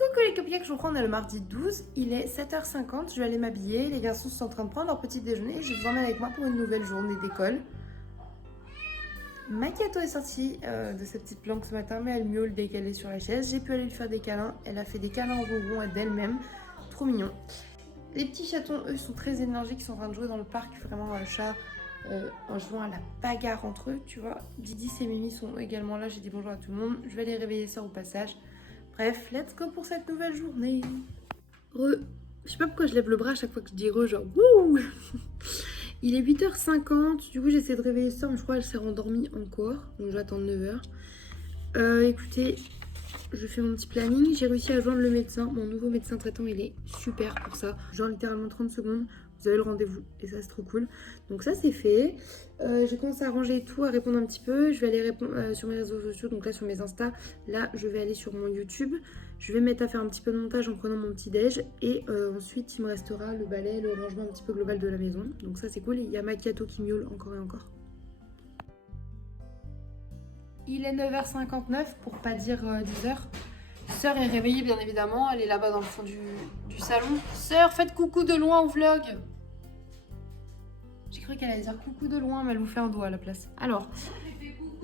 Coucou les copinettes, je vous prends, on est le mardi 12, il est 7h50, je vais aller m'habiller, les garçons sont en train de prendre leur petit déjeuner et je vous emmène avec moi pour une nouvelle journée d'école. Makiato est sortie de sa petite planque ce matin, mais elle miaule dès qu'elle est sur la chaise. J'ai pu aller lui faire des câlins, elle a fait des câlins en ronron d'elle-même, trop mignon. Les petits chatons, eux, sont très énergiques, ils sont en train de jouer dans le parc, vraiment un chat, en jouant à la bagarre entre eux, tu vois. Didi et Mimi sont également là, j'ai dit bonjour à tout le monde, je vais aller réveiller ça au passage. Bref, let's go pour cette nouvelle journée. Je sais pas pourquoi je lève le bras à chaque fois que je dis genre wouh. Il est 8h50, du coup j'essaie de réveiller ça, mais je crois qu'elle s'est rendormie encore, donc j'attends 9h. Écoutez, je fais mon petit planning, j'ai réussi à joindre le médecin, mon nouveau médecin traitant, il est super pour ça. Genre littéralement 30 secondes, vous avez le rendez-vous et ça c'est trop cool. Donc ça c'est fait. J'ai commencé à ranger tout, à répondre un petit peu. Je vais aller répondre sur mes réseaux sociaux, donc là sur mes Insta. Là je vais aller sur mon YouTube. Je vais me mettre à faire un petit peu de montage en prenant mon petit déj. Et ensuite il me restera le balai, le rangement un petit peu global de la maison. Donc ça c'est cool. Et il y a Makiato qui miaule encore et encore. Il est 9h59 pour pas dire 10h. Sœur est réveillée bien évidemment, elle est là-bas dans le fond du salon. Sœur, faites coucou de loin au vlog. J'ai cru qu'elle allait dire coucou de loin, mais elle vous fait un doigt à la place. Alors,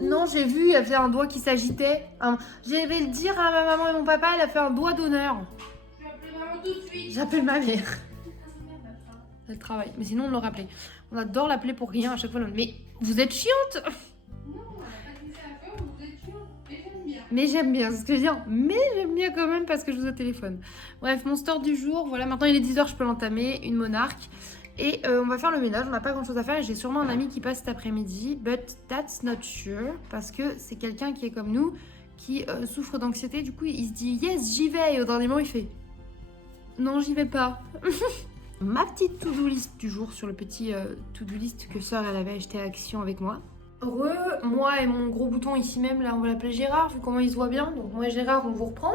non, j'ai vu, elle faisait un doigt qui s'agitait. Je vais le dire à ma maman et mon papa, elle a fait un doigt d'honneur. Je vais appeler maman tout de suite. J'appelle ma mère. Elle travaille, mais sinon on l'aurait appelée. On adore l'appeler pour rien à chaque fois. Mais vous êtes chiante. Non, on n'a pas dit ça à faire, vous êtes chiant. Mais j'aime bien. Mais j'aime bien, c'est ce que je veux dire. Mais j'aime bien quand même parce que je vous ai au téléphone. Bref, mon store du jour, voilà, maintenant il est 10h, je peux l'entamer. Une monarque. Et on va faire le ménage, on n'a pas grand chose à faire. J'ai sûrement un ami qui passe cet après-midi, but that's not sure. Parce que c'est quelqu'un qui est comme nous, qui souffre d'anxiété. Du coup, il se dit yes, j'y vais. Et au dernier moment, il fait non, j'y vais pas. Ma petite to-do list du jour sur le petit to-do list que sœur elle avait acheté à Action avec moi. Moi et mon gros bouton ici même, là on va l'appeler Gérard, vu comment il se voit bien. Donc moi et Gérard, on vous reprend.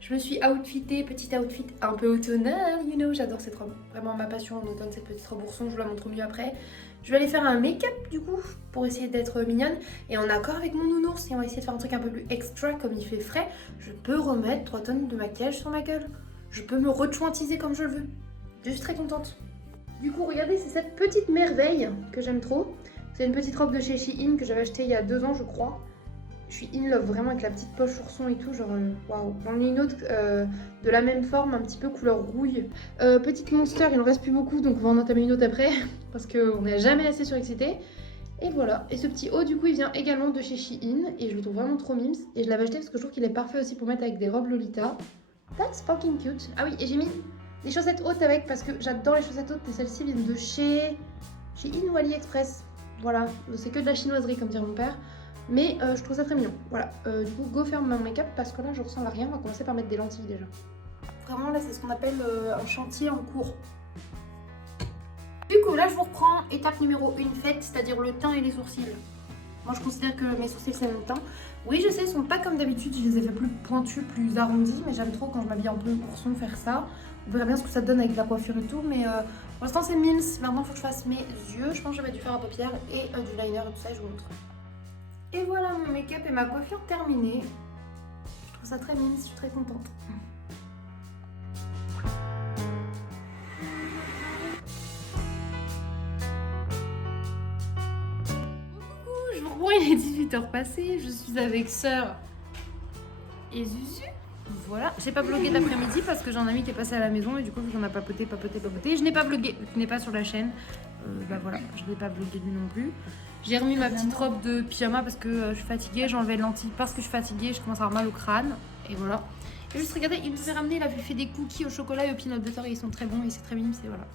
Je me suis outfitée, petit outfit un peu automnal, you know, j'adore cette robe. Vraiment ma passion en automne, cette petite robe ourson, je vous la montre mieux après. Je vais aller faire un make-up du coup, pour essayer d'être mignonne. Et en accord avec mon nounours, et on va essayer de faire un truc un peu plus extra, comme il fait frais. Je peux remettre 3 tonnes de maquillage sur ma gueule. Je peux me rechointiser comme je le veux. Je suis très contente. Du coup, regardez, c'est cette petite merveille que j'aime trop. C'est une petite robe de chez Shein que j'avais achetée il y a 2 ans, je crois. Je suis in love vraiment avec la petite poche ourson et tout, genre waouh. J'en ai une autre de la même forme, un petit peu couleur rouille. Petite monster, il en reste plus beaucoup, donc on va en entamer une autre après, parce qu'on n'est jamais assez surexcité. Et voilà, et ce petit haut du coup il vient également de chez Shein, et je le trouve vraiment trop mimes. Et je l'avais acheté parce que je trouve qu'il est parfait aussi pour mettre avec des robes Lolita. That's fucking cute. Ah oui, et j'ai mis des chaussettes hautes avec, parce que j'adore les chaussettes hautes, et celles-ci viennent de chez In ou AliExpress. Voilà, c'est que de la chinoiserie comme dirait mon père. Mais je trouve ça très mignon. Voilà, du coup, go faire mon make-up parce que là, je ressens rien. On va commencer par mettre des lentilles déjà. Vraiment, là, c'est ce qu'on appelle un chantier en cours. Du coup, là, je vous reprends étape numéro 1 faite, c'est-à-dire le teint et les sourcils. Moi, je considère que mes sourcils, c'est mon teint. Oui, je sais, ils sont pas comme d'habitude. Je les ai fait plus pointus, plus arrondis. Mais j'aime trop quand je m'habille en peu ourson faire ça. On verra bien ce que ça donne avec la coiffure et tout. Mais pour l'instant, c'est mince. Maintenant, il faut que je fasse mes yeux. Je pense que j'avais dû faire à paupières et du liner et tout ça. Je vous montre. Et voilà mon make-up et ma coiffure terminée. Je trouve ça très mignon, je suis très contente. Coucou, je vous reprends, il est 18h passées, je suis avec sœur et Zuzu. Voilà, j'ai pas vlogué l'après-midi parce que j'ai un ami qui est passé à la maison et du coup vu qu'on a papoté, je n'ai pas vlogué, tu n'es pas sur la chaîne. Bah voilà, je n'ai pas vlogué lui non plus. J'ai remis ma petite robe de pyjama parce que je suis fatiguée, j'ai enlevé les lentilles parce que je suis fatiguée, je commence à avoir mal au crâne et voilà. Et juste regardez, il nous a ramené, il avait fait des cookies au chocolat et au peanut butter et ils sont très bons et c'est très mignon, c'est voilà.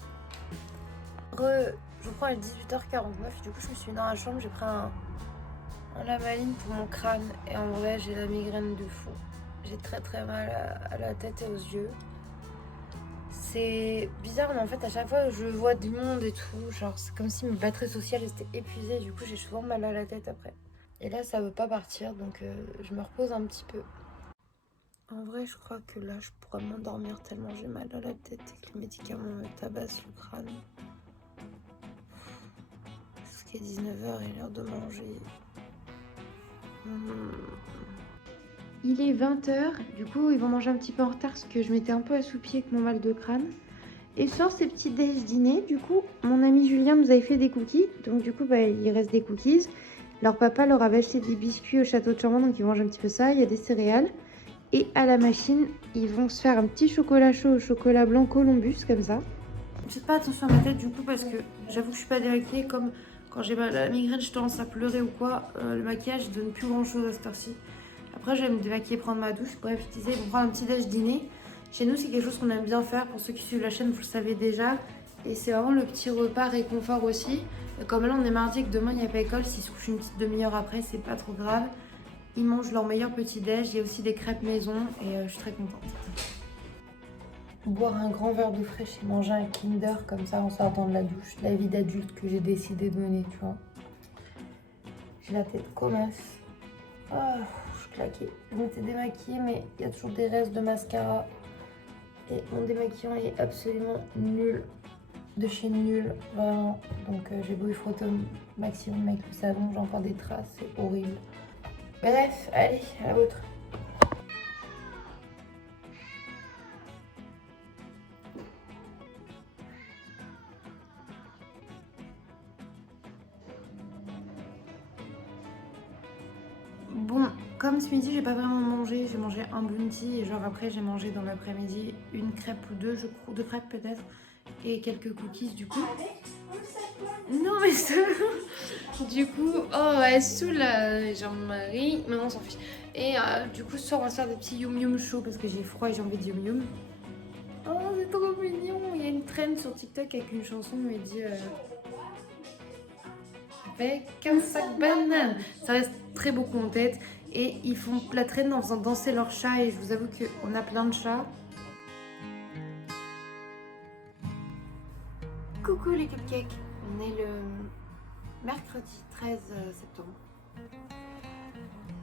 Je vous prends à 18h49, du coup je me suis mis dans la chambre, j'ai pris un Lamaline pour mon crâne et en vrai j'ai la migraine de fou. J'ai très mal à la tête et aux yeux. C'est bizarre, mais en fait, à chaque fois je vois du monde et tout, genre c'est comme si mes batteries sociales étaient épuisées, du coup j'ai souvent mal à la tête après. Et là, ça veut pas partir, donc je me repose un petit peu. En vrai, je crois que là, je pourrais m'endormir tellement j'ai mal à la tête et que les médicaments me tabassent le crâne. Parce qu'il est 19h et l'heure de manger. Il est 20h, du coup ils vont manger un petit peu en retard parce que je m'étais un peu assoupie avec mon mal de crâne. Et ce soir c'est petit déj dîner, du coup mon ami Julien nous avait fait des cookies, donc du coup il reste des cookies. Leur papa leur avait acheté des biscuits au château de Chambon, donc ils mangent un petit peu ça, il y a des céréales. Et à la machine, ils vont se faire un petit chocolat chaud au chocolat blanc Columbus comme ça. Faites pas attention à ma tête du coup parce que j'avoue que je suis pas démaquillée, comme quand j'ai la migraine je tendance à pleurer ou quoi, le maquillage donne plus grand chose à cette heure-ci. Après je vais me démaquiller, prendre ma douche, bref je disais ils vont prendre un petit déj dîner. Chez nous c'est quelque chose qu'on aime bien faire, pour ceux qui suivent la chaîne vous le savez déjà. Et c'est vraiment le petit repas réconfort aussi. Et comme là on est mardi et que demain il n'y a pas école, s'ils se couchent une petite demi-heure après c'est pas trop grave. Ils mangent leur meilleur petit déj, il y a aussi des crêpes maison et je suis très contente. Boire un grand verre d'eau fraîche et manger un Kinder comme ça en sortant de la douche, la vie d'adulte que j'ai décidé de mener, tu vois. J'ai la tête comme as. Oh, je suis claquée. Je m'étais démaquillée mais il y a toujours des restes de mascara. Et mon démaquillant est absolument nul. De chez nul, vraiment. Donc j'ai beau y frotter au maximum avec le savon, j'ai encore des traces, c'est horrible. Bref, allez, à la vôtre. Bon, comme ce midi j'ai pas vraiment mangé, j'ai mangé un bounty et genre après j'ai mangé dans l'après-midi une crêpe ou deux, je crois, deux crêpes peut-être, et quelques cookies du coup. Non mais ça... Du coup, oh elle saoule Jean-Marie, mais on s'en fiche. Et du coup ce soir on va se faire des petits yum yum chauds parce que j'ai froid et j'ai envie de yum yum. Oh c'est trop mignon, il y a une trend sur TikTok avec une chanson où il dit... avec un sac banane. Ça reste très beaucoup en tête. Et ils font la traîne en faisant danser leur chat. Et je vous avoue qu'on a plein de chats. Coucou les cupcakes. On est le mercredi 13 septembre.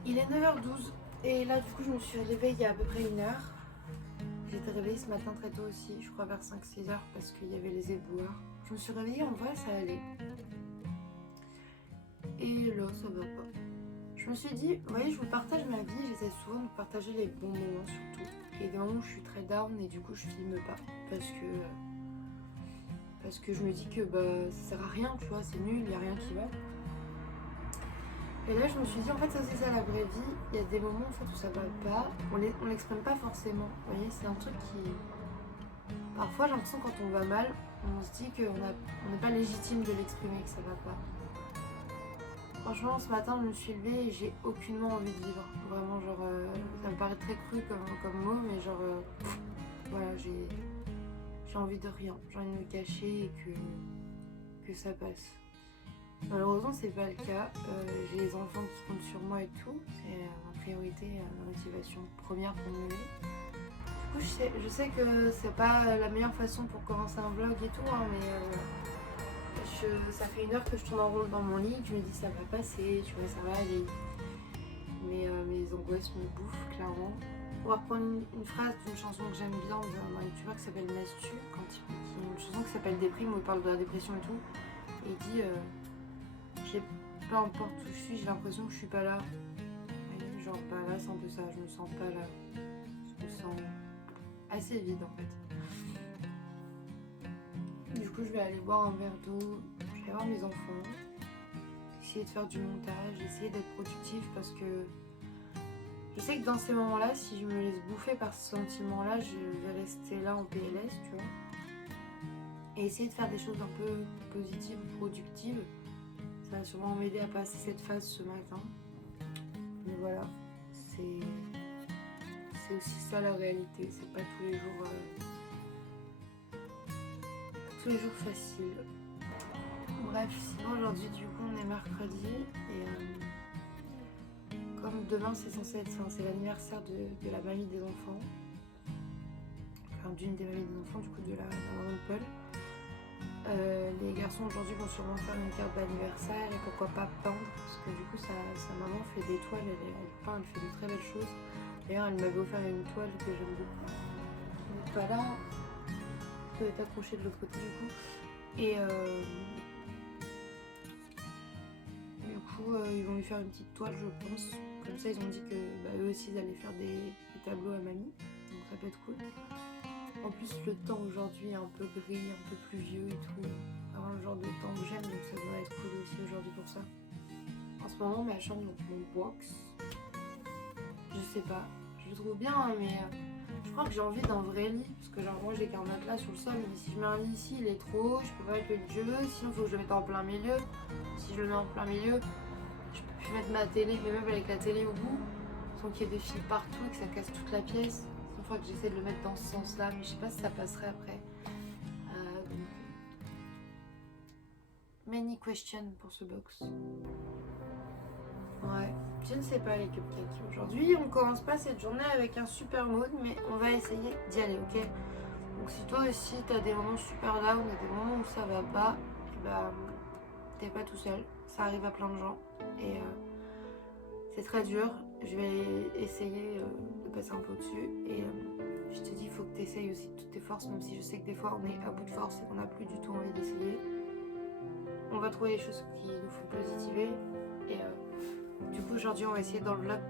Il est 9h12. Et là, du coup, je me suis réveillée il y a à peu près une heure. J'étais réveillée ce matin très tôt aussi. Je crois vers 5-6 heures parce qu'il y avait les éboueurs. Je me suis réveillée, en vrai, ça allait. Et là, ça va pas. Je me suis dit, vous voyez, je vous partage ma vie, j'essaie souvent de partager les bons moments surtout. Et des moments où je suis très down et du coup je filme pas. Parce que je me dis que ça sert à rien, tu vois, c'est nul, y a rien qui va. Et là je me suis dit, en fait ça c'est ça la vraie vie, il y a des moments en fait où ça va pas, on l'exprime pas forcément. Vous voyez, c'est un truc qui... Parfois j'ai l'impression quand on va mal, on se dit qu'on n'est pas légitime de l'exprimer, que ça va pas. Franchement, ce matin, je me suis levée et j'ai aucunement envie de vivre. Vraiment, genre, ça me paraît très cru comme mot, mais genre, voilà, j'ai envie de rien. J'ai envie de me cacher et que ça passe. Malheureusement, c'est pas le cas. J'ai les enfants qui comptent sur moi et tout. C'est ma priorité, ma motivation première pour me lever. Du coup, je sais que c'est pas la meilleure façon pour commencer un vlog et tout, hein, mais... ça fait une heure que je tourne en rond dans mon lit, je me dis ça va passer, tu vois, ça va aller. Mais mes angoisses me bouffent clairement. On va reprendre une phrase d'une chanson que j'aime bien d'un youtubeur qui s'appelle Mastu, une chanson qui s'appelle Déprime où il parle de la dépression et tout. Et il dit peu importe où je suis, j'ai l'impression que je suis pas là. Et genre là c'est un peu ça, je me sens pas là. Je me sens assez vide en fait. Du coup, je vais aller boire un verre d'eau, je vais voir mes enfants, essayer de faire du montage, essayer d'être productive parce que je sais que dans ces moments-là, si je me laisse bouffer par ce sentiment-là, je vais rester là en PLS, tu vois. Et essayer de faire des choses un peu positives, productives, ça va sûrement m'aider à passer cette phase ce matin. Mais voilà, c'est aussi ça la réalité, c'est pas tous les jours... tous les jours faciles. Bref, sinon aujourd'hui du coup on est mercredi et comme demain c'est censé être, c'est l'anniversaire de la mamie des enfants, enfin d'une des mamies des enfants, du coup de la maman de Paul. Les garçons aujourd'hui vont sûrement faire une carte d'anniversaire et pourquoi pas peindre parce que du coup sa maman fait des toiles, elle peint, elle fait de très belles choses. D'ailleurs elle m'avait offert une toile que j'aime beaucoup. Elle n'est pas là. Elle est accrochée de l'autre côté du coup. Et du coup coup, ils vont lui faire une petite toile, je pense. Comme ça, ils ont dit que eux aussi, ils allaient faire des tableaux à mamie. Donc ça peut être cool. En plus, le temps aujourd'hui est un peu gris, un peu pluvieux et tout. Vraiment le genre de temps que j'aime, donc ça devrait être cool aussi aujourd'hui pour ça. En ce moment, ma chambre, donc mon box, je sais pas, je le trouve bien, hein, mais je crois que j'ai envie d'un vrai lit. Parce que genre, moi j'ai qu'un matelas sur le sol, mais si je mets un lit ici, il est trop haut, je peux pas mettre le lit que je veux. Sinon, il faut que je le mette en plein milieu. Si je le mets en plein milieu, je peux plus mettre ma télé, mais même avec la télé au bout, sans qu'il y ait des fils partout et que ça casse toute la pièce. Une fois que j'essaie de le mettre dans ce sens-là, mais je sais pas si ça passerait après. Donc... Many questions pour ce box. Ouais, je ne sais pas les cupcakes. Aujourd'hui, on commence pas cette journée avec un super mood, mais on va essayer d'y aller, ok? Donc si toi aussi t'as des moments super down et des moments où ça va pas, et t'es pas tout seul. Ça arrive à plein de gens et c'est très dur. Je vais essayer de passer un peu au-dessus et je te dis, il faut que tu essayes aussi de toutes tes forces, même si je sais que des fois on est à bout de force et qu'on n'a plus du tout envie d'essayer. On va trouver les choses qui nous font positiver et du coup aujourd'hui on va essayer dans le vlog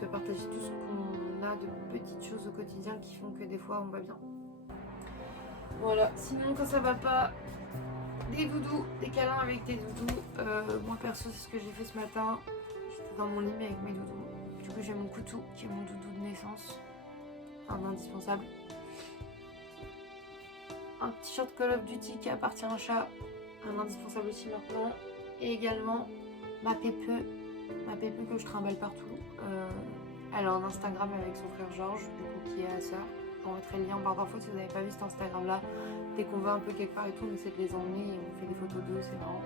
de partager tout ce qu'on a de petites choses au quotidien qui font que des fois on va bien. Voilà, sinon quand ça va pas, des doudous, des câlins avec des doudous. Moi perso c'est ce que j'ai fait ce matin. J'étais dans mon lit mais avec mes doudous. Du coup j'ai mon couteau qui est mon doudou de naissance. Un indispensable. Un t-shirt Call of Duty qui appartient à un chat. Un indispensable aussi maintenant. Et également ma pépeu. Ma pépeu que je trimballe partout. Elle a un Instagram avec son frère Georges, du coup qui est à sœur. Je vous mettrai le lien en barre d'infos si vous n'avez pas vu cet Instagram là. Dès qu'on va un peu quelque part et tout, on essaie de les emmener et on fait des photos d'eux, c'est marrant.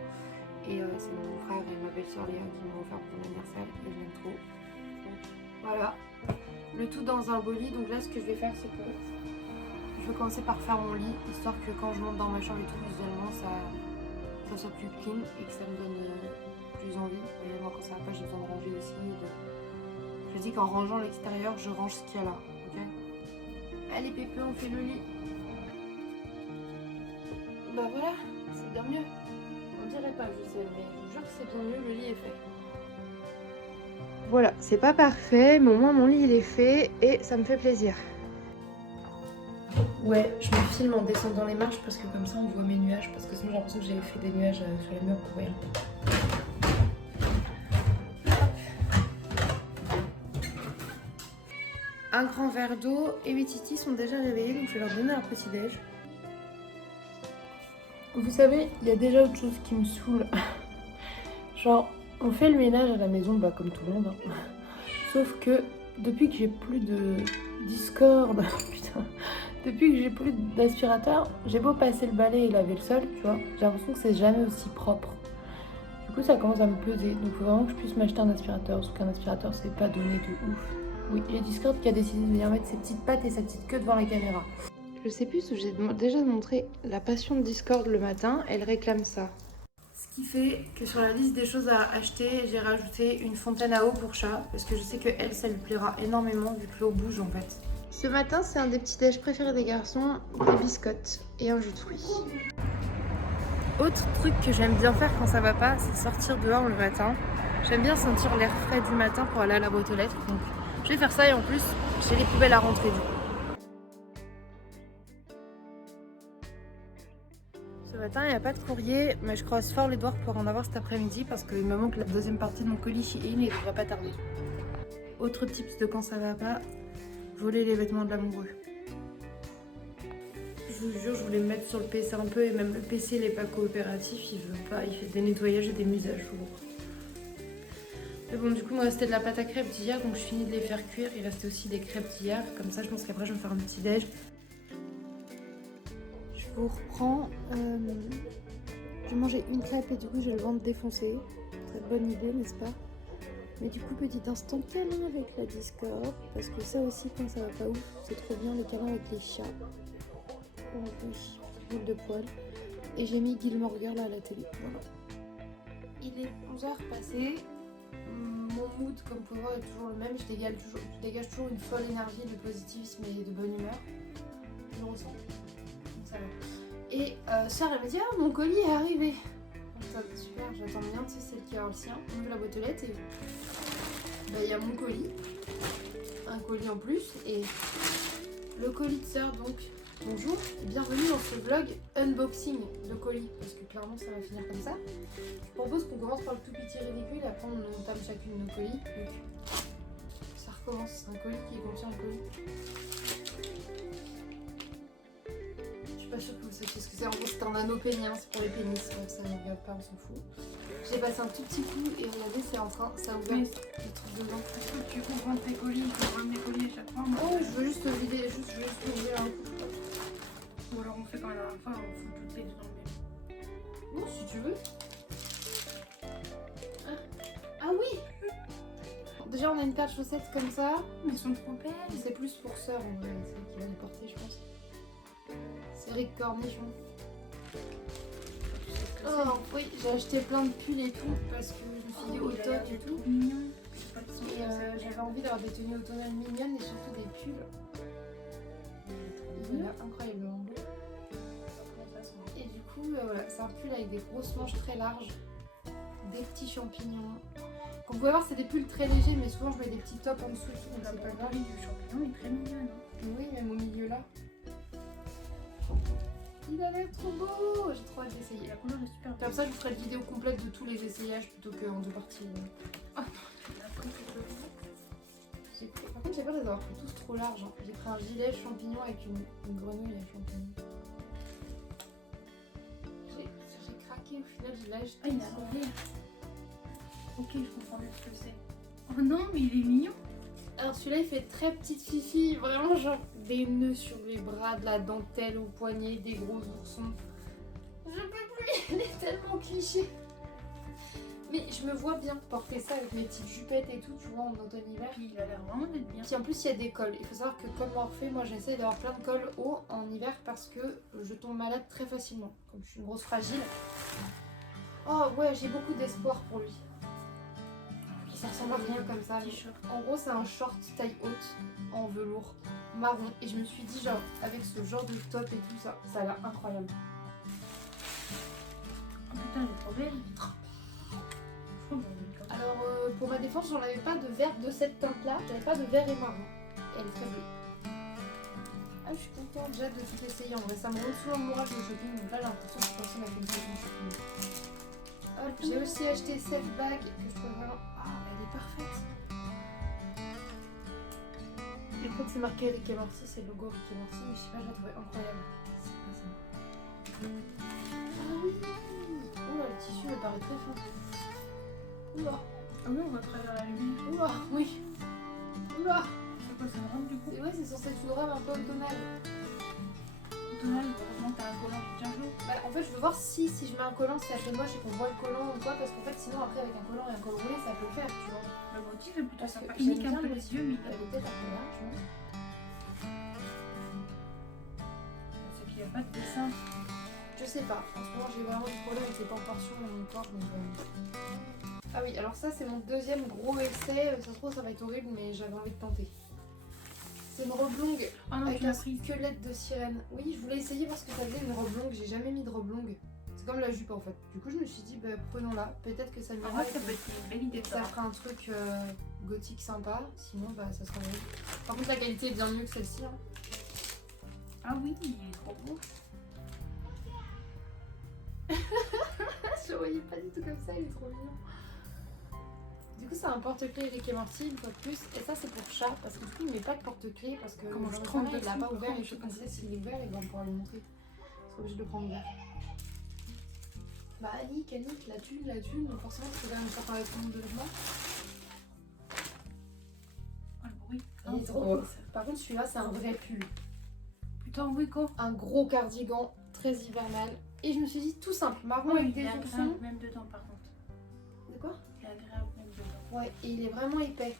Et c'est mon frère et ma belle-sœur Léa qui m'ont offert pour mon anniversaire et je l'aime trop. Donc, voilà, le tout dans un beau lit. Donc là ce que je vais faire c'est que je vais commencer par faire mon lit, histoire que quand je monte dans ma chambre et tout, visuellement ça soit plus clean et que ça me donne plus envie. Et moi quand ça va pas j'ai besoin de ranger aussi. Je dis qu'en rangeant l'extérieur, je range ce qu'il y a là, ok? Allez Pépé, on fait le lit. Bah voilà, c'est bien mieux. On dirait pas, je sais, mais je vous jure que c'est bien mieux, le lit est fait. Voilà, c'est pas parfait, mais au moins mon lit il est fait et ça me fait plaisir. Ouais, je me filme en descendant les marches parce que comme ça on voit mes nuages, parce que sinon j'ai l'impression que j'avais fait des nuages sur les murs pour rien. Un grand verre d'eau et mes titis sont déjà réveillés, donc je vais leur donner un petit déj. Vous savez, il y a déjà autre chose qui me saoule. Genre, on fait le ménage à la maison, bah comme tout le monde. Hein. Sauf que depuis que j'ai plus de Discord, putain, depuis que j'ai plus d'aspirateur, j'ai beau passer le balai et laver le sol, tu vois, j'ai l'impression que c'est jamais aussi propre. Du coup, ça commence à me peser, donc il faut vraiment que je puisse m'acheter un aspirateur, parce qu'un aspirateur, c'est pas donné de ouf. Oui, j'ai Discord qui a décidé de venir mettre ses petites pattes et sa petite queue devant la caméra. Je sais plus si j'ai déjà montré la passion de Discord le matin, elle réclame ça. Ce qui fait que sur la liste des choses à acheter, j'ai rajouté une fontaine à eau pour chat, parce que je sais que elle, ça lui plaira énormément vu que l'eau bouge en fait. Ce matin, c'est un des petits déj préférés des garçons, des biscottes et un jus de fruits. Autre truc que j'aime bien faire quand ça va pas, c'est sortir dehors le matin. J'aime bien sentir l'air frais du matin pour aller à la boîte aux lettres, donc je vais faire ça et en plus, j'ai les poubelles à rentrer du coup. Ce matin, il n'y a pas de courrier, mais je croise fort les doigts pour en avoir cet après-midi parce qu'il me manque la deuxième partie de mon colis Shein et il ne devrait pas tarder. Autre tips de quand ça va pas, voler les vêtements de l'amoureux. Je vous jure, je voulais me mettre sur le PC un peu et même le PC il n'est pas coopératif, il veut pas, il fait des nettoyages et des mises à jour. Mais bon, du coup, il me restait de la pâte à crêpes d'hier, donc je finis de les faire cuire. Il restait aussi des crêpes d'hier, comme ça je pense qu'après je vais me faire un petit déj. Je vous reprends. J'ai mangé une crêpe et du coup j'ai le ventre défoncé. Très bonne idée, n'est-ce pas? Mais du coup, petit instant câlin avec la Discord, parce que ça aussi, quand ça va pas ouf, c'est trop bien les câlins avec les chats. Oh oui, boule de poil. Et j'ai mis Gilmore Girl à la télé, voilà. Il est 11h passé. Mon mood, comme vous pouvez voir, est toujours le même. Je dégage toujours une folle énergie de positivisme et de bonne humeur. Je le ressens. Donc ça va. Et Sœur, elle m'a dit, ah, mon colis est arrivé. Donc ça super, j'attends bien, tu sais, c'est le qui a le sien. On ouvre la boîte aux lettres et bah, il y a mon colis, un colis en plus et le colis de sœur. Donc bonjour et bienvenue dans ce vlog unboxing de colis parce que clairement ça va finir comme ça. Je propose qu'on commence par le tout petit ridicule et après on entame chacune nos colis. Donc ça recommence, c'est un colis qui contient un colis. Je suis pas sûre que vous sachiez ce que c'est. En gros, c'est un anneau pénien, c'est pour les pénis. Donc ça ne regarde pas, on s'en fout. J'ai passé un tout petit coup et regardez, c'est en train, ça a ouvert des trucs dedans. Est-ce que tu comprends tes colis? Tu comprends mes colis à chaque fois? Moi. Oh, je veux juste vider, je veux juste ouvrir un coup. Ou alors on fait comme la dernière fois, on fout toutes les deux dans le même. Bon, si tu veux. Ah oui! Déjà, on a une paire de chaussettes comme ça. Mais elles sont trop belles. C'est plus pour sœur, en vrai, c'est elle qui va les porter, je pense. C'est Rick Cornichon. Oh oui, j'ai acheté plein de pulls et tout parce que je me suis dit automne et tout. Mignon. Et j'avais envie d'avoir des tenues automnales mignonnes et surtout des pulls. Il est incroyable en bleu. Et du coup, voilà, c'est un pull avec des grosses manches très larges, des petits champignons. Comme vous pouvez voir, c'est des pulls très légers, mais souvent je mets des petits tops en dessous et tout, donc c'est pas grave. Le champignon est très mignon. Oui, même au milieu là. Il a l'air trop beau! J'ai trop hâte d'essayer. La couleur est super belle. Comme ça, je vous ferai une vidéo complète de tous les essayages plutôt qu'en deux parties. Oh, Par contre, j'ai peur de les avoir pris tous trop larges. Hein. J'ai pris un gilet champignon avec une grenouille à champignons. J'ai craqué au final, j'ai lâché. Ah, il a enlevé. Ok, je comprends mieux ce que c'est. Oh non, mais il est mignon. Alors celui-là, il fait très petite fifi, vraiment genre des nœuds sur les bras, de la dentelle au poignet, des gros oursons. Je peux plus, il est tellement cliché. Mais je me vois bien porter ça avec mes petites jupettes et tout, tu vois, en automne-hiver. Puis il a l'air vraiment d'être bien. Puis en plus, il y a des cols. Il faut savoir que comme Morphée, moi j'essaie d'avoir plein de cols hauts en hiver parce que je tombe malade très facilement, comme je suis une grosse fragile. Oh ouais, j'ai beaucoup d'espoir pour lui. Ça ressemble à rien comme ça. En gros, c'est un short taille haute en velours marron. Et je me suis dit, genre, avec ce genre de top et tout ça, ça a l'air incroyable. Oh putain, elle est trop belle. Alors, pour ma défense, j'en avais pas de vert de cette teinte-là. J'avais pas de vert et marron. Et elle est très bleue. Ah, je suis contente, j'ai hâte de tout essayer. En vrai, ça me rend souvent le moral de shopping. Donc là, j'ai l'impression que personne n'a fait une shopping. Hop, j'ai aussi acheté cette bague que je trouve vraiment... Ah, elle est parfaite. Et en fait, c'est marqué Rick et Morty, c'est le logo Rick et Morty, mais je sais pas, je la trouvais incroyable. C'est pas ça. Ah oui! Oh là, le tissu me paraît très fin. Oula! Ah oui, on va travers la lumière. Oula! Oui! Oula! C'est quoi, c'est une robe du coup? Ouais, c'est censé être une robe un peu automnale. Automnal, heureusement t'as un collant qui tient chaud. Bah, en fait, je veux voir si je mets un collant, si ça fait moche et qu'on voit le collant ou quoi, parce qu'en fait, sinon, après, avec un collant et un col roulé, ça peut le faire, tu vois. Le motif est plutôt Parce que sympa. j'aime Il nique bien un peu le les yeux, mais Elle est peut-être un peu large, non? c'est qu'il n'y a pas de dessin. Je sais pas. En ce moment, j'ai vraiment du problème avec les proportions dans mon corps. Donc, ah oui, alors ça, c'est mon deuxième gros essai. Ça se trouve, ça va être horrible, mais j'avais envie de tenter. C'est une robe longue Oh non, avec tu un l'as prise. squelette de sirène. Oui, je voulais essayer parce que ça faisait une robe longue. J'ai jamais mis de robe longue. C'est comme la jupe en fait. Du coup, je me suis dit, bah, prenons-la. Peut-être que ça En m'ira. vrai, ça peut être une belle idée de Ça ça. fera un truc gothique sympa. Sinon, bah, ça sera horrible. Par contre, la qualité est bien mieux que celle-ci. Hein. Ah oui, il est trop beau. Je le voyais pas du tout comme ça, il est trop mignon. Du coup, c'est un porte-clés Rick et Morty une fois de plus. Et ça, c'est pour chat parce que du coup, il met pas de porte-clés parce que Comment je il tremble l'a pas dessus, ouvert et comment je je pensais s'il est ouvert, il va pouvoir le montrer. Je serai obligée de le prendre ouvert. Bah, Annick, la thune, donc forcément, c'est quand même faire avec tout le monde de logement. Oh le bruit. Il est trop beau. Par contre, celui-là, c'est un vrai pull. Putain, oui, quoi. Un gros cardigan très hivernal. Et je me suis dit, tout simple, marron avec il des est oursons. agréable même dedans par contre. De quoi? Il est agréable même dedans. Ouais, et il est vraiment épais.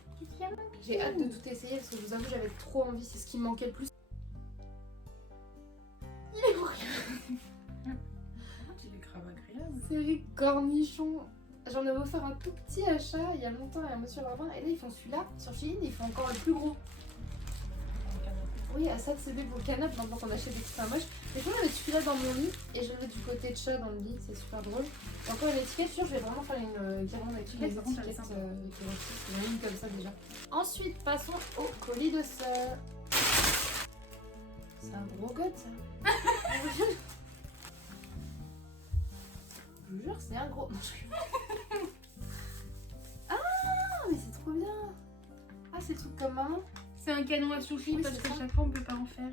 J'ai hâte de tout essayer parce que je vous avoue, j'avais trop envie, c'est ce qui me manquait le plus. Il est horrible. Il est grave agréable. C'est Rick Cornichon. J'en avais offert un tout petit achat il y a longtemps à un monsieur Rabin et là ils font celui-là sur Shein et ils font encore le plus gros. Oui, à ça de CB pour le canapé maintenant qu'on achète des trucs moches. Mais je vais mettre celui-là dans mon lit et je le mets du côté de chat dans le lit, c'est super drôle. Et encore une étiquette, je vais vraiment faire une guirlande avec toutes les étiquettes avec les artistes. Il y en a une comme ça déjà. Ensuite, passons au colis de sœur. C'est un gros god ça. Je vous jure, c'est un gros. Ah, mais c'est trop bien. Ah, c'est le truc comme maman. C'est un canon à sushi Oui, parce c'est que ça. chaque fois on peut pas en faire.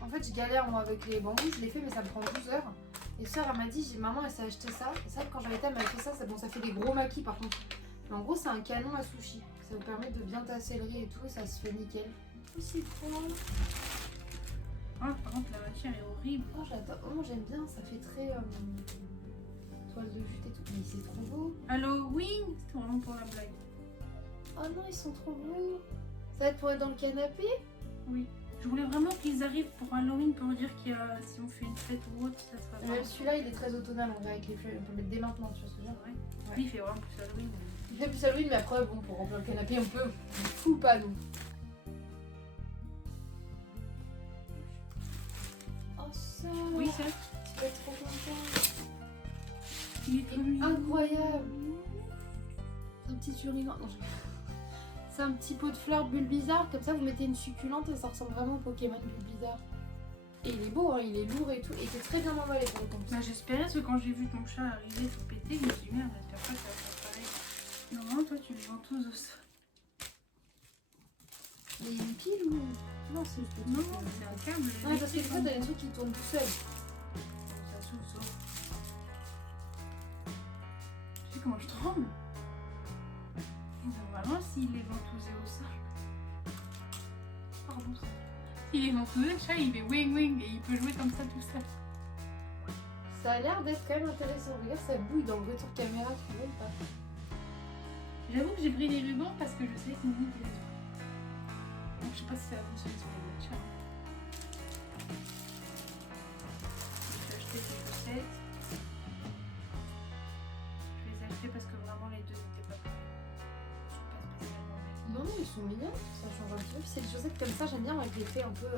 En fait, je galère moi avec les bambous, je l'ai fait, mais ça me prend 12 heures. Et sœur, elle m'a dit, maman, elle s'est acheté ça. Et ça, quand j'avais été, elle m'a fait ça. Bon, ça fait des gros maquis par contre. Mais en gros, c'est un canon à sushi. Ça vous permet de bien tasser le riz et tout, et ça se fait nickel. Oh, c'est trop. Ah, par contre, la matière est horrible. Oh, j'adore. Oh, moi, j'aime bien. Ça fait très toile de jute et tout. Mais c'est trop beau. Halloween, c'était vraiment pour la blague. Oh non, ils sont trop beaux. Ça va être pour être dans le canapé. Oui. Je voulais vraiment qu'ils arrivent pour Halloween pour dire qu'il y a, si on fait une fête ou autre, ça sera Même celui-là, il est très autonome. On va avec les fleurs. On peut le mettre dès maintenant, tu vois ce que je veux dire. Ouais. Lui, il fait vraiment plus Halloween. Il fait plus Halloween, mais après, bon, pour remplir le canapé, on peut. On fout pas, nous. Oh, ça. Oui, ça. Tu vas être trop content. Il est trop mignon. Incroyable. C'est un petit urinoir. Non, c'est un petit pot de fleurs Bulbizarre. Comme ça, vous mettez une succulente et ça ressemble vraiment au Pokémon Bulbizarre. Et il est beau, hein, il est lourd et tout. Et il est très bien emballé pour le coup. Bah, j'espérais parce que quand j'ai vu ton chat arriver tout pété, je me suis dit merde, j'espère pas que ça va faire pareil. Normalement, toi, tu les vends tous au sol. Il y a une pile ou. Non, c'est juste le Non, truc, c'est un câble. Ouais, parce que des fois, t'as des trucs qui tournent tout seuls. Ça s'ouvre. Tu sais comment je tremble? Normalement, s'il les vend tous au sol. Pardon, ça. S'il les vend tous, le chat il fait wing wing et il peut jouer comme ça tout seul. Ça a l'air d'être quand même intéressant. Regarde, ça bouille dans le retour caméra, tu vois ou pas? J'avoue que j'ai pris des rubans parce que je sais que Nini fait les autres. Donc je sais pas si ça va fonctionner sur les autres chats. J'ai acheté des chaussettes. Je les ai achetées parce que vraiment les deux n'étaient pas pareils. Je suis pas spécialement belles. Non, non, ils sont mignons. Ça change un petit peu. Puis c'est des chaussettes comme ça, j'aime bien avec l'effet un peu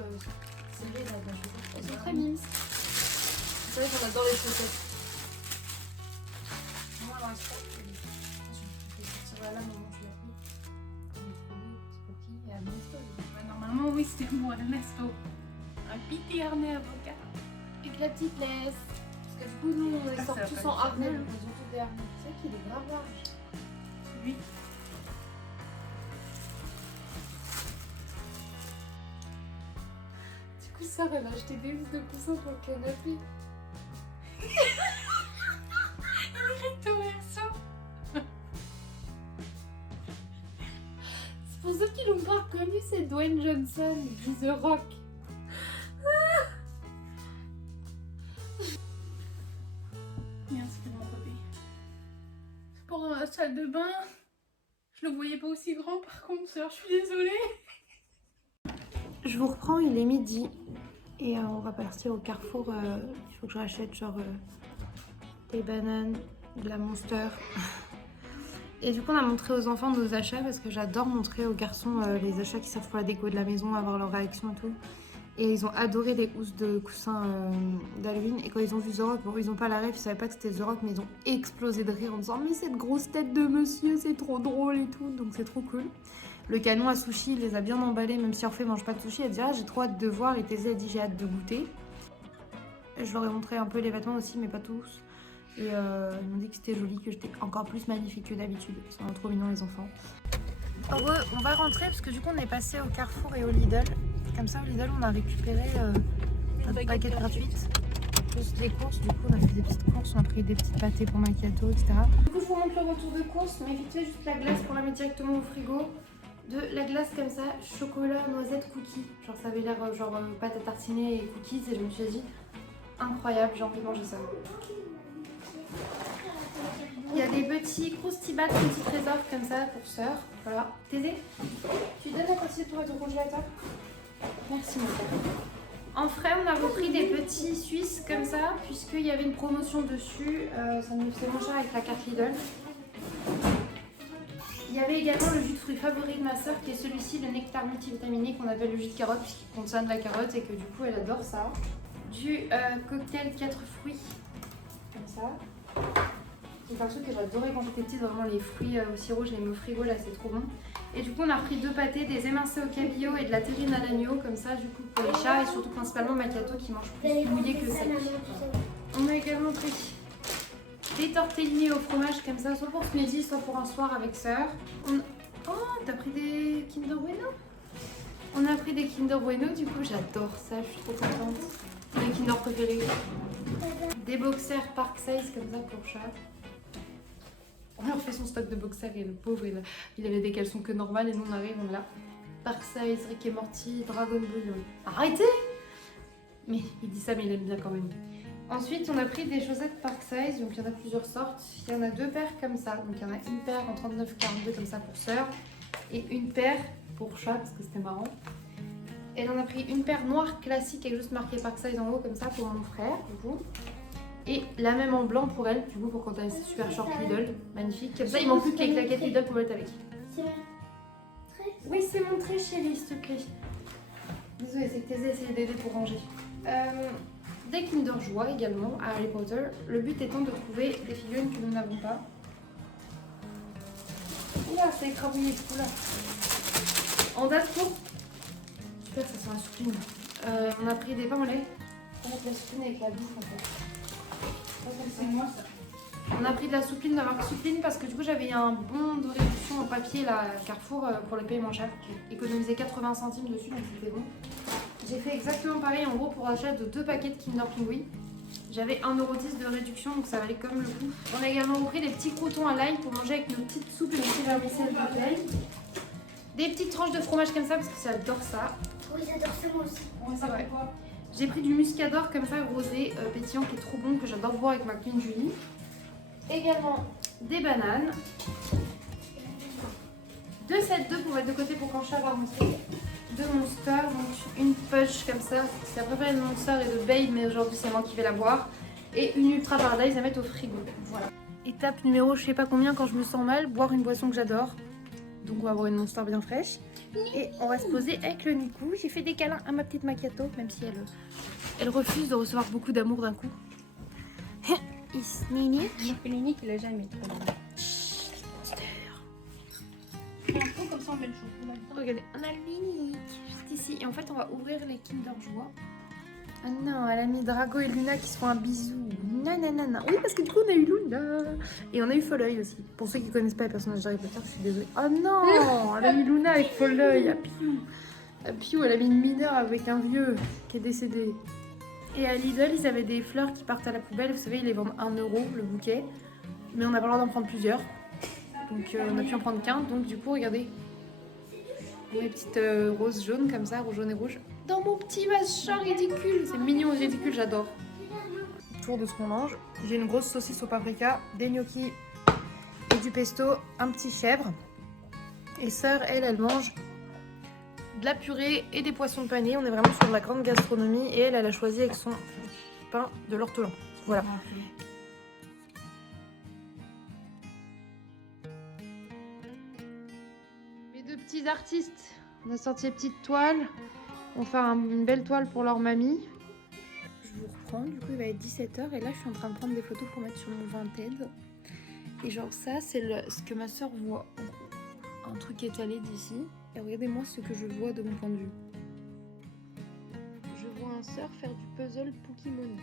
serré là, de la chaussette. Elles sont très mimes. Vous savez qu'on adore les chaussettes. Moi, alors, je vais sortir là, maman, je l'ai pris. Il est trop beau. C'est pour qui? Et à Ernesto. Bah, normalement, oui, c'était pour Ernesto. Un petit harnais avocat. Et que la petite laisse. Parce que du coup, nous, on les Ah, sort ça va tous pas en être harnais. mal. Donc, ils ont tous des harnais. C'est vrai qu'il est grave large. Oui. Du coup, Sarah, elle a acheté des housses de coussin pour le canapé. Recto verso. C'est pour ceux qui l'ont pas reconnu, c'est Dwayne Johnson qui The Rock. Merci pour mon bébé. Pendant la salle de bain, je le voyais pas aussi grand par contre, sœur, je suis désolée. Je vous reprends, il est midi et on va partir au Carrefour. Il faut que je rachète genre des bananes, de la Monster. Et du coup, on a montré aux enfants nos achats parce que j'adore montrer aux garçons les achats qui servent pour la déco de la maison, avoir leur réaction et tout. Et ils ont adoré les housses de coussins d'Halloween. Et quand ils ont vu The Rock, bon, ils ont pas la rêve, ils savaient pas que c'était The Rock, mais ils ont explosé de rire en disant mais cette grosse tête de monsieur, c'est trop drôle et tout. Donc c'est trop cool. Le canon à sushi, il les a bien emballés, même si Orphée mange pas de sushi. Elle dit ah, j'ai trop hâte de voir. Et Thésée a dit j'ai hâte de goûter. Je leur ai montré un peu les vêtements aussi, mais pas tous. Et ils m'ont dit que c'était joli, que j'étais encore plus magnifique que d'habitude. Ils sont trop mignons les enfants. On va rentrer parce que du coup on est passé au Carrefour et au Lidl. Comme ça au Lidl on a récupéré un paquet gratuite. Plus les courses, du coup on a fait des petites courses, on a pris des petites pâtés pour macchiato, etc. Du coup je vous montre le retour de courses, mais vite fait juste la glace pour la mettre directement au frigo. De la glace comme ça, chocolat, noisette, cookies. Genre ça avait l'air genre pâte à tartiner et cookies et je me suis dit incroyable, j'ai envie de manger ça. Il y a des petits croustibats, petits trésors comme ça pour sœur. Voilà. Thésée, tu donnes la quantité pour être au congélateur? Merci mon frère. En frais, on a repris des petits suisses comme ça, puisqu'il y avait une promotion dessus. Ça nous fait moins cher avec la carte Lidl. Il y avait avait également le jus de fruits favori de ma soeur qui est celui-ci, le nectar multivitaminé qu'on appelle le jus de carotte puisqu'il contient de la carotte et que du coup elle adore ça. Du cocktail 4 fruits, comme ça. C'est un truc que j'adorais quand j'étais petite, vraiment les fruits au sirop, je les mets au frigo là, c'est trop bon. Et du coup on a pris 2 pâtés, des émincés au cabillaud et de la terrine à l'agneau, comme ça du coup pour les chats et surtout principalement Macchiato qui mange plus mouillé que sec. On a également pris des tortellini au fromage comme ça, soit pour ce midi, soit pour un soir avec sœur. Oh, t'as pris des Kinder Bueno? On a pris des Kinder Bueno, du coup j'adore ça, je suis trop contente. Mes Kinder préférés. Des boxers Park Size comme ça pour chat. On a refait son stock de boxers et le pauvre il avait des caleçons que normales et nous on arrive, on l'a. Park Size, Rick et Morty, Dragon Ball. Arrêtez! Mais il dit ça mais il aime bien quand même. Ensuite on a pris des chaussettes Park Size, donc il y en a plusieurs sortes. Il y en a 2 paires comme ça, donc il y en a une paire en 39,42 comme ça pour sœur et une paire pour chat parce que c'était marrant. Et on a pris une paire noire classique avec juste marqué Park Size en haut comme ça pour mon frère du coup. Et la même en blanc pour elle, du coup pour quand elle a ses super short Lidl, magnifique. Comme ça il manque plus que les claquettes Lidl pour mettre avec. Oui c'est mon trait chérie s'il te plaît. Désolée c'est que t'as essayé d'aider pour ranger. Des Kinder Joie également à Harry Potter. Le but étant de trouver des figurines que nous n'avons pas. Oula, c'est écrabouillé ce coup-là. En date pour. Super, ça sent la soupline. On a pris des pains au lait. On a pris la soupline avec la bouffe en fait. C'est moi ça. On a pris de la soupline de la marque Soupline parce que du coup j'avais un bon de réduction au papier là, Carrefour pour le paiement cher. J'ai économisé 80 centimes dessus donc c'était bon. J'ai fait exactement pareil en gros pour achat de 2 paquets de Kinder Pingui. J'avais 1,10 € de réduction donc ça valait comme le coup. On a également pris des petits croutons à l'ail pour manger avec nos petites soupes et nos petits vermicelles de paille. Des petites tranches de fromage comme ça parce que j'adore ça. Oui, j'adore ça moi aussi. On C'est va vrai. quoi? J'ai pris du muscador comme ça rosé pétillant qui est trop bon que j'adore boire avec ma copine Julie. Également des bananes. 2 sets d'œufs pour mettre de côté pour quand chat va monter. 2 Monster, donc une Fudge comme ça. C'est à peu près de Monster et de Babe mais aujourd'hui c'est moi qui vais la boire. Et une Ultra Paradise à mettre au frigo. Voilà. Étape numéro je sais pas combien quand je me sens mal, boire une boisson que j'adore. Donc on va avoir une Monster bien fraîche. Et on va se poser avec le Nico. J'ai fait des câlins à ma petite Macchiato, même si elle refuse de recevoir beaucoup d'amour d'un coup. Nini. Nini il a jamais trop. Un peu comme ça on met le chocolat. Regardez, on a le Nini juste ici. Et en fait on va ouvrir les Kinder Joie. Ah non, elle a mis Drago et Luna qui se font un bisou. Nanana. Oui, parce que du coup, on a eu Luna. Et on a eu Folleuil aussi. Pour ceux qui connaissent pas les personnages d'Harry Potter, je suis désolée. Oh non, elle a mis Luna avec Folleuil. À Piou. À Piou, elle a mis une mineure avec un vieux qui est décédé. Et à Lidl, ils avaient des fleurs qui partent à la poubelle. Vous savez, ils les vendent 1 € le bouquet. Mais on n'a pas le droit d'en prendre plusieurs. Donc, on a pu en prendre qu'un. Donc, du coup, regardez. Mes petites roses jaunes comme ça, rouge, jaune et rouge. Dans mon petit machin ridicule. C'est mignon et ridicule, j'adore. Tour de ce qu'on mange. J'ai une grosse saucisse au paprika, des gnocchis et du pesto, un petit chèvre. Et sœur, elle mange de la purée et des poissons panés. On est vraiment sur de la grande gastronomie. Et elle a choisi avec son pain de l'ortolan. Voilà. Mes 2 petits artistes, on a sorti les petites toiles. On va faire une belle toile pour leur mamie. Je vous reprends, du coup il va être 17 h et là je suis en train de prendre des photos pour mettre sur mon Vinted. Et genre ça c'est ce que ma soeur voit. Un truc étalé d'ici. Et regardez-moi ce que je vois de mon point de vue. Je vois un sœur faire du puzzle Pokémon.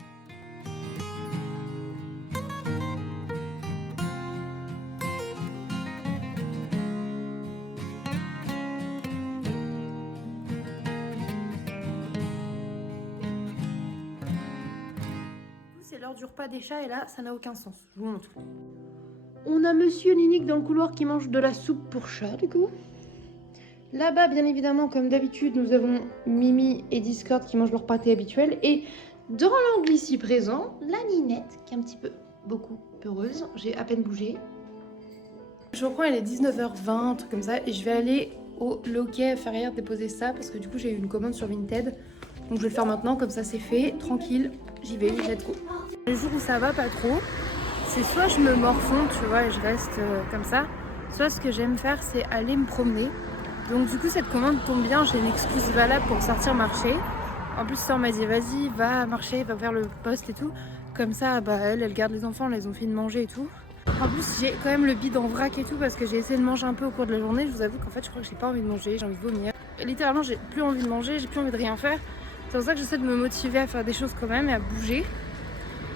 C'est l'heure du repas des chats et là ça n'a aucun sens. Je vous montre. On a Monsieur Ninique dans le couloir qui mange de la soupe pour chat du coup. Là-bas bien évidemment comme d'habitude nous avons Mimi et Discord qui mangent leur pâté habituel. Et dans l'angle ici présent, la Ninette qui est un petit peu beaucoup peureuse. J'ai à peine bougé. Je reprends, il est 19h20, un truc comme ça. Et je vais aller au loquet inférieur déposer ça parce que du coup j'ai eu une commande sur Vinted. Donc je vais le faire maintenant, comme ça c'est fait, tranquille, j'y vais, let's go. Les jours où ça va pas trop, c'est soit je me morfonds, tu vois, et je reste comme ça, Soit ce que j'aime faire, c'est aller me promener. Donc du coup, cette commande tombe bien, j'ai une excuse valable pour sortir marcher. En plus, Sœur m'a dit, vas-y, va marcher, va faire le poste et tout. Comme ça, bah elle garde les enfants, elles ont fini de manger et tout. En plus, j'ai quand même le bide en vrac et tout parce que j'ai essayé de manger un peu au cours de la journée. Je vous avoue qu'en fait, je crois que j'ai pas envie de manger, j'ai envie de vomir. Et littéralement, j'ai plus envie de manger, j'ai plus envie de rien faire. C'est pour ça que j'essaie de me motiver à faire des choses quand même et à bouger.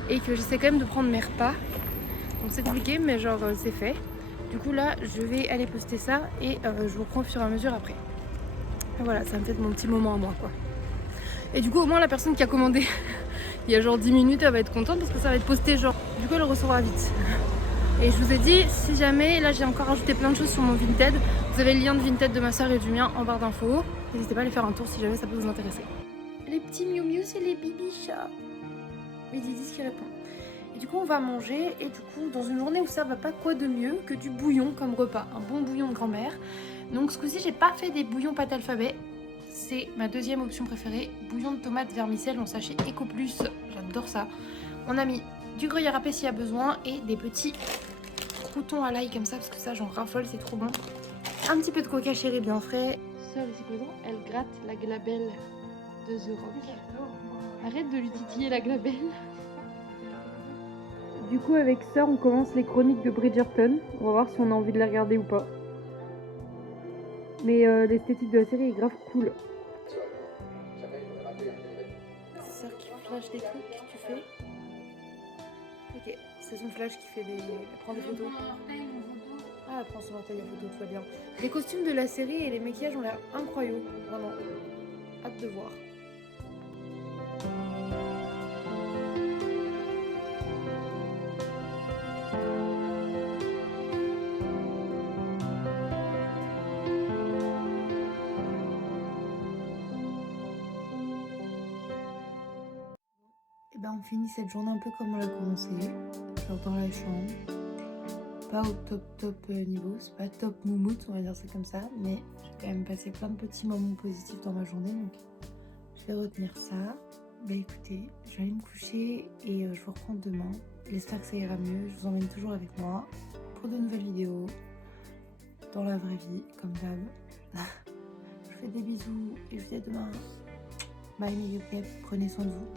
Et que j'essaie quand même de prendre mes repas. Donc c'est compliqué, mais genre c'est fait. Du coup là, je vais aller poster ça et je vous reprends au fur et à mesure après. Et voilà, ça me fait mon petit moment à moi quoi. Et du coup, au moins la personne qui a commandé il y a genre 10 minutes, elle va être contente parce que ça va être posté genre. Du coup, elle le recevra vite. Et je vous ai dit, si jamais, là j'ai encore rajouté plein de choses sur mon Vinted. Vous avez le lien de Vinted de ma soeur et du mien en barre d'infos. N'hésitez pas à aller faire un tour si jamais ça peut vous intéresser. Les petits miou miou, c'est les bibi chats. Et Didis qui répond. Et du coup, on va manger. Et du coup, dans une journée où ça va pas, quoi de mieux que du bouillon comme repas. Un bon bouillon de grand-mère. Donc ce coup-ci, j'ai pas fait des bouillons pâte alphabet. C'est ma deuxième option préférée. Bouillon de tomates vermicelle en sachet Eco Plus. J'adore ça. On a mis du gruyère râpé s'il y a besoin et des petits croutons à l'ail comme ça parce que ça j'en raffole, c'est trop bon. Un petit peu de coca chéri bien frais. Sœur ici présent, elle gratte la glabelle de The Rock. Arrête de lui titiller la glabelle. Du coup avec Sœur on commence les chroniques de Bridgerton. On va voir si on a envie de les regarder ou pas. Mais l'esthétique de la série est grave cool. Sœur qui flash des trucs, tu fais. Ok, c'est son flash qui fait des... Elle prend des photos. Ah, elle prend son orteil en photo, tout va bien. Les costumes de la série et les maquillages ont l'air incroyables, vraiment. Hâte de voir. Et ben on finit cette journée un peu comme on l'a commencé, genre dans la chambre. Pas au top niveau, c'est pas top moumoute, on va dire ça comme ça, mais j'ai quand même passé plein de petits moments positifs dans ma journée, donc je vais retenir ça. Bah écoutez, je vais aller me coucher et je vous reprends demain. J'espère que ça ira mieux, je vous emmène toujours avec moi pour de nouvelles vidéos, dans la vraie vie, comme d'hab. Je vous fais des bisous et je vous dis à demain. Bye mes yeux, prenez soin de vous.